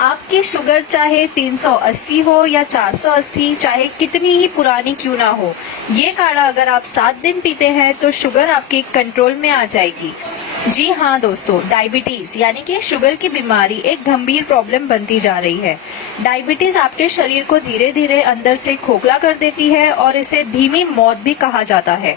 आपकी शुगर चाहे 380 हो या 480, चाहे कितनी ही पुरानी क्यों ना हो, ये काढ़ा अगर आप 7 दिन पीते हैं तो शुगर आपकी कंट्रोल में आ जाएगी। जी हाँ दोस्तों, डायबिटीज यानी कि शुगर की बीमारी एक गंभीर प्रॉब्लम बनती जा रही है। डायबिटीज आपके शरीर को धीरे धीरे अंदर से खोखला कर देती है और इसे धीमी मौत भी कहा जाता है।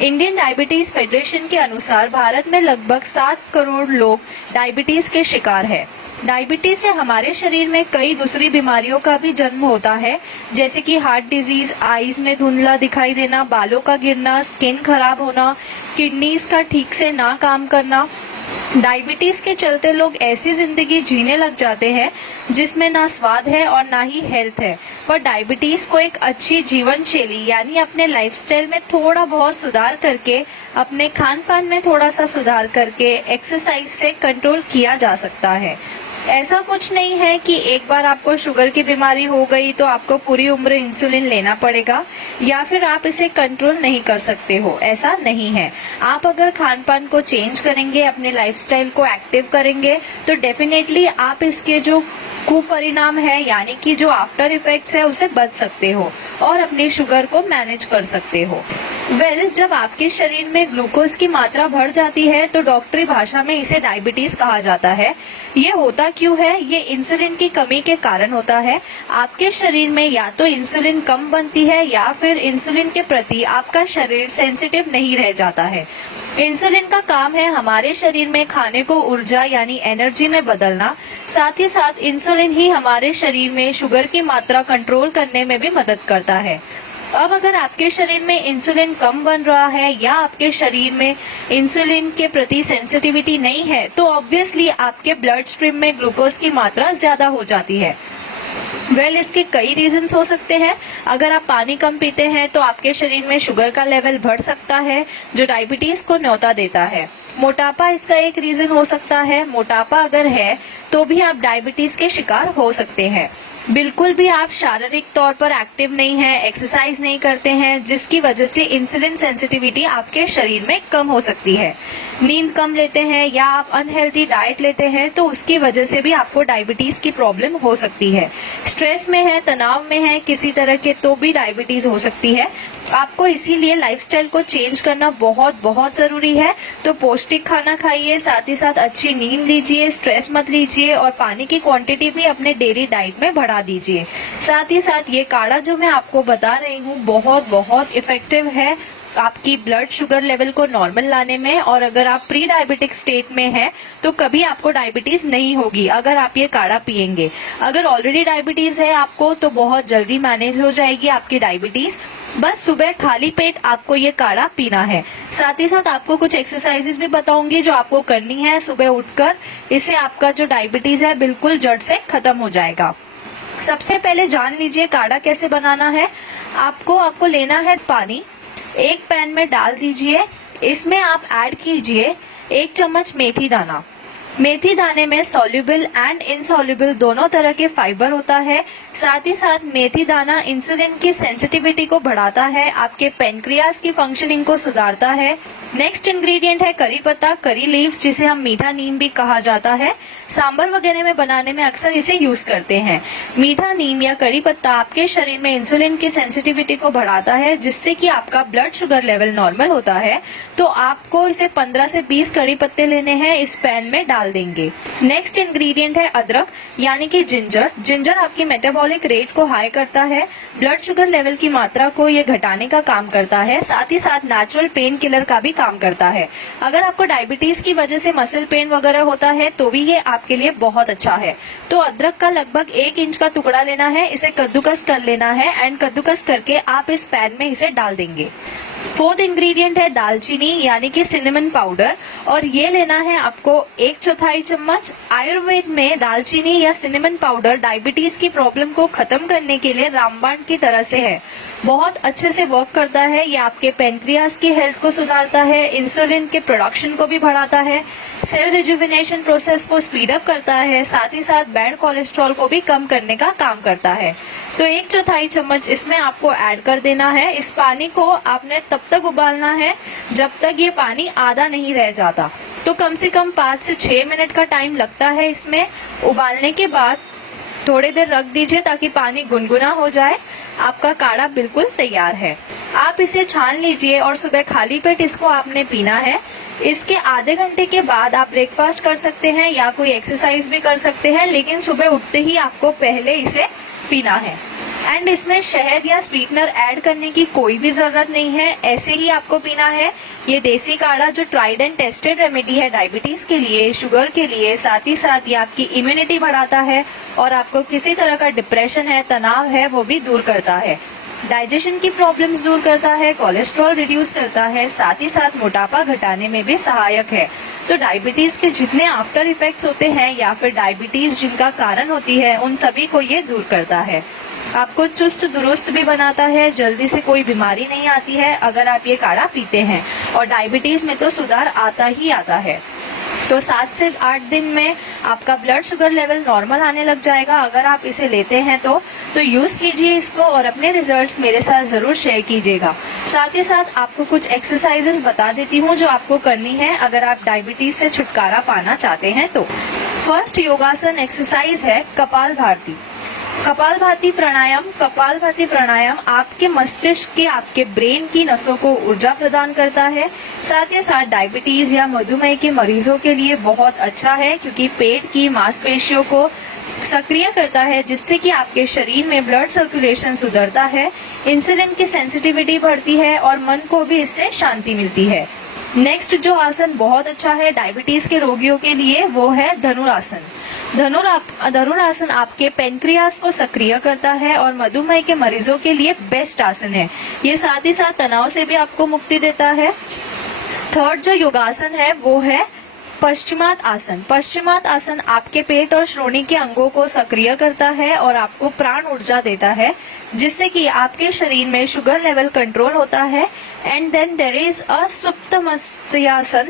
इंडियन डायबिटीज फेडरेशन के अनुसार भारत में लगभग 7 करोड़ लोग डायबिटीज के शिकार हैं। डायबिटीज से हमारे शरीर में कई दूसरी बीमारियों का भी जन्म होता है, जैसे कि हार्ट डिजीज, आईज में धुंधला दिखाई देना, बालों का गिरना, स्किन खराब होना, किडनीज का ठीक से ना काम करना। डायबिटीज के चलते लोग ऐसी जिंदगी जीने लग जाते हैं जिसमें ना स्वाद है और ना ही हेल्थ है। पर डायबिटीज को एक अच्छी जीवन शैली यानी अपने लाइफस्टाइल में थोड़ा बहुत सुधार करके, अपने खान पान में थोड़ा सा सुधार करके, एक्सरसाइज से कंट्रोल किया जा सकता है। ऐसा कुछ नहीं है कि एक बार आपको शुगर की बीमारी हो गई तो आपको पूरी उम्र इंसुलिन लेना पड़ेगा या फिर आप इसे कंट्रोल नहीं कर सकते हो, ऐसा नहीं है। आप अगर खान पान को चेंज करेंगे, अपने लाइफस्टाइल को एक्टिव करेंगे तो डेफिनेटली आप इसके जो कुपरिणाम है यानी कि जो आफ्टर इफेक्ट्स है उसे बच सकते हो और अपनी शुगर को मैनेज कर सकते हो। जब आपके शरीर में ग्लूकोज की मात्रा बढ़ जाती है तो डॉक्टरी भाषा में इसे डायबिटीज कहा जाता है। ये होता क्यों है? ये इंसुलिन की कमी के कारण होता है। आपके शरीर में या तो इंसुलिन कम बनती है या फिर इंसुलिन के प्रति आपका शरीर सेंसिटिव नहीं रह जाता है। इंसुलिन का काम है हमारे शरीर में खाने को ऊर्जा यानी एनर्जी में बदलना। साथ ही साथ इंसुलिन ही हमारे शरीर में शुगर की मात्रा कंट्रोल करने में भी मदद करता है। अब अगर आपके शरीर में इंसुलिन कम बन रहा है या आपके शरीर में इंसुलिन के प्रति सेंसिटिविटी नहीं है तो ऑब्वियसली आपके ब्लड स्ट्रीम में ग्लूकोज की मात्रा ज्यादा हो जाती है। इसके कई रीजंस हो सकते हैं। अगर आप पानी कम पीते हैं तो आपके शरीर में शुगर का लेवल बढ़ सकता है जो डायबिटीज को न्योता देता है। मोटापा इसका एक रीजन हो सकता है। मोटापा अगर है तो भी आप डायबिटीज के शिकार हो सकते हैं। बिल्कुल भी आप शारीरिक तौर पर एक्टिव नहीं है, एक्सरसाइज नहीं करते हैं, जिसकी वजह से इंसुलिन सेंसिटिविटी आपके शरीर में कम हो सकती है। नींद कम लेते हैं या आप अनहेल्थी डाइट लेते हैं तो उसकी वजह से भी आपको डायबिटीज की प्रॉब्लम हो सकती है। स्ट्रेस में है, तनाव में है किसी तरह के तो भी डायबिटीज हो सकती है। आपको इसीलिए लाइफस्टाइल को चेंज करना बहुत बहुत जरूरी है। तो पौष्टिक खाना खाइए, साथ ही साथ अच्छी नींद लीजिए, स्ट्रेस मत लीजिए और पानी की क्वांटिटी भी अपने डेली डाइट में बढ़ा दीजिए। साथ ही साथ ये काढ़ा जो मैं आपको बता रही हूँ बहुत बहुत इफेक्टिव है आपकी ब्लड शुगर लेवल को नॉर्मल लाने में। और अगर आप प्री डायबिटिक स्टेट में हैं तो कभी आपको डायबिटीज नहीं होगी अगर आप ये काढ़ा पिएंगे। अगर ऑलरेडी डायबिटीज है आपको तो बहुत जल्दी मैनेज हो जाएगी आपकी डायबिटीज। बस सुबह खाली पेट आपको ये काढ़ा पीना है। साथ ही साथ आपको कुछ एक्सरसाइजेस भी बताऊंगी जो आपको करनी है सुबह उठकर। इससे आपका जो डायबिटीज है बिल्कुल जड़ से खत्म हो जाएगा। सबसे पहले जान लीजिए काढ़ा कैसे बनाना है। आपको लेना है पानी, एक पैन में डाल दीजिए। इसमें आप ऐड कीजिए 1 चम्मच मेथी दाना। मेथी दाने में सॉल्युबल एंड इनसॉल्युबल दोनों तरह के फाइबर होता है। साथ ही साथ मेथी दाना इंसुलिन की सेंसिटिविटी को बढ़ाता है, आपके पेनक्रियाज की फंक्शनिंग को सुधारता है। नेक्स्ट इंग्रेडिएंट है करी पत्ता, करी लीव्स, जिसे हम मीठा नीम भी कहा जाता है। सांबर वगैरह में बनाने में अक्सर इसे यूज करते हैं। मीठा नीम या करी पत्ता आपके शरीर में इंसुलिन की सेंसिटिविटी को बढ़ाता है, जिससे कि आपका ब्लड शुगर लेवल नॉर्मल होता है। तो आपको इसे 15 से 20 करी पत्ते लेने हैं, इस पैन में डाल देंगे। नेक्स्ट इंग्रेडिएंट है अदरक यानी कि जिंजर। जिंजर आपकी मेटाबॉलिक रेट को हाई करता है, ब्लड शुगर लेवल की मात्रा को ये घटाने का काम करता है। साथ ही साथ नेचुरल पेन किलर का भी काम करता है। अगर आपको डायबिटीज की वजह से मसल पेन वगैरह होता है तो भी ये आपके लिए बहुत अच्छा है। तो अदरक का लगभग 1 इंच का टुकड़ा लेना है, इसे कद्दूकस कर लेना है एंड कद्दूकस करके आप इस पैन में इसे डाल देंगे। 4th इंग्रेडिएंट है दालचीनी यानी कि सिनेमन पाउडर, और ये लेना है आपको 1/4 चम्मच। आयुर्वेद में दालचीनी या सिनेमन पाउडर डायबिटीज की प्रॉब्लम को खत्म करने के लिए रामबाण की तरह से है, बहुत अच्छे से वर्क करता है। ये आपके पेनक्रियाज की हेल्थ को सुधारता है, इंसुलिन के प्रोडक्शन को भी बढ़ाता है, सेल रिजुविनेशन प्रोसेस को स्पीड अप करता है, साथ ही साथ बैड कोलेस्ट्रॉल को भी कम करने का काम करता है। तो 1/4 चम्मच इसमें आपको ऐड कर देना है। इस पानी को आपने तब तक उबालना है जब तक ये पानी आधा नहीं रह जाता। तो कम से कम 5 से 6 मिनट का टाइम लगता है इसमें। उबालने के बाद थोड़ी देर रख दीजिए ताकि पानी गुनगुना हो जाए। आपका काढ़ा बिल्कुल तैयार है। आप इसे छान लीजिए और सुबह खाली पेट इसको आपने पीना है। इसके आधे घंटे के बाद आप ब्रेकफास्ट कर सकते हैं या कोई एक्सरसाइज भी कर सकते हैं, लेकिन सुबह उठते ही आपको पहले इसे पीना है। एंड इसमें शहद या स्वीटनर ऐड करने की कोई भी जरूरत नहीं है, ऐसे ही आपको पीना है। ये देसी काढ़ा जो ट्राइड एंड टेस्टेड रेमेडी है डायबिटीज के लिए, शुगर के लिए, साथ ही साथ ये आपकी इम्यूनिटी बढ़ाता है और आपको किसी तरह का डिप्रेशन है, तनाव है, वो भी दूर करता है। डाइजेशन की प्रॉब्लम्स दूर करता है, कोलेस्ट्रॉल रिड्यूस करता है, साथ ही साथ मोटापा घटाने में भी सहायक है। तो डायबिटीज के जितने आफ्टर इफेक्ट्स होते हैं या फिर डायबिटीज जिनका कारण होती है, उन सभी को ये दूर करता है। आपको चुस्त दुरुस्त भी बनाता है, जल्दी से कोई बीमारी नहीं आती है अगर आप ये काढ़ा पीते हैं, और डायबिटीज में तो सुधार आता ही आता है। तो 7 से 8 दिन में आपका ब्लड शुगर लेवल नॉर्मल आने लग जाएगा अगर आप इसे लेते हैं तो यूज कीजिए इसको और अपने रिजल्ट्स मेरे साथ जरूर शेयर कीजिएगा। साथ ही साथ आपको कुछ एक्सरसाइजेस बता देती हूँ जो आपको करनी है अगर आप डायबिटीज से छुटकारा पाना चाहते हैं तो। फर्स्ट योगासन एक्सरसाइज है कपालभाति। कपालभाति प्राणायाम आपके मस्तिष्क के, आपके ब्रेन की नसों को ऊर्जा प्रदान करता है। साथ ही साथ डायबिटीज या मधुमेह के मरीजों के लिए बहुत अच्छा है क्योंकि पेट की मांसपेशियों को सक्रिय करता है, जिससे कि आपके शरीर में ब्लड सर्कुलेशन सुधरता है, इंसुलिन की सेंसिटिविटी बढ़ती है और मन को भी इससे शांति मिलती है। नेक्स्ट जो आसन बहुत अच्छा है डायबिटीज के रोगियों के लिए वो है धनुरासन। धनुरासन आपके पेनक्रियास को सक्रिय करता है और मधुमेह के मरीजों के लिए बेस्ट आसन है। ये साथ ही साथ तनाव से भी आपको मुक्ति देता है। थर्ड जो योगासन है वो है पश्चिमात आसन। पश्चिमात आसन आपके पेट और श्रोणि के अंगों को सक्रिय करता है और आपको प्राण ऊर्जा देता है, जिससे कि आपके शरीर में शुगर लेवल कंट्रोल होता है। And then there is a Supta Matsyasana.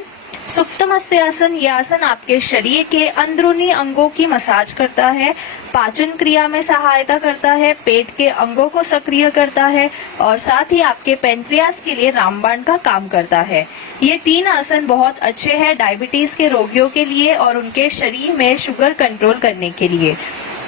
Supta Matsyasana ये आसन आपके शरीर के अंदरूनी अंगों की मसाज करता है, पाचन क्रिया में सहायता करता है, पेट के अंगों को सक्रिय करता है और साथ ही आपके पेनक्रियास के लिए रामबाण का काम करता है। ये 3 आसन बहुत अच्छे हैं डायबिटीज के रोगियों के लिए और उनके शरीर में शुगर कंट्रोल करने के लिए।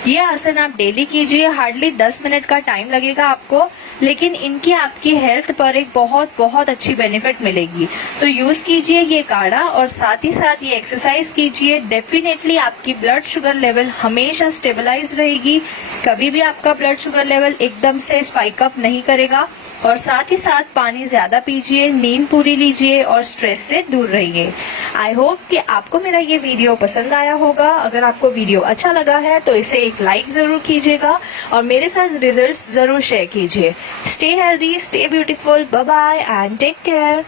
ये आसन आप डेली कीजिए, हार्डली 10 मिनट का टाइम लगेगा आपको, लेकिन इनकी आपकी हेल्थ पर एक बहुत अच्छी बेनिफिट मिलेगी। तो यूज कीजिए ये काढ़ा और साथ ही साथ ये एक्सरसाइज कीजिए। डेफिनेटली आपकी ब्लड शुगर लेवल हमेशा स्टेबलाइज रहेगी, कभी भी आपका ब्लड शुगर लेवल एकदम से स्पाइक अप नहीं करेगा। और साथ ही साथ पानी ज्यादा पीजिए, नींद पूरी लीजिए और स्ट्रेस से दूर रहिए। आई होप कि आपको मेरा ये वीडियो पसंद आया होगा। अगर आपको वीडियो अच्छा लगा है तो इसे एक लाइक जरूर कीजिएगा और मेरे साथ रिजल्ट्स जरूर शेयर कीजिए। Stay healthy, stay beautiful, bye bye and take care.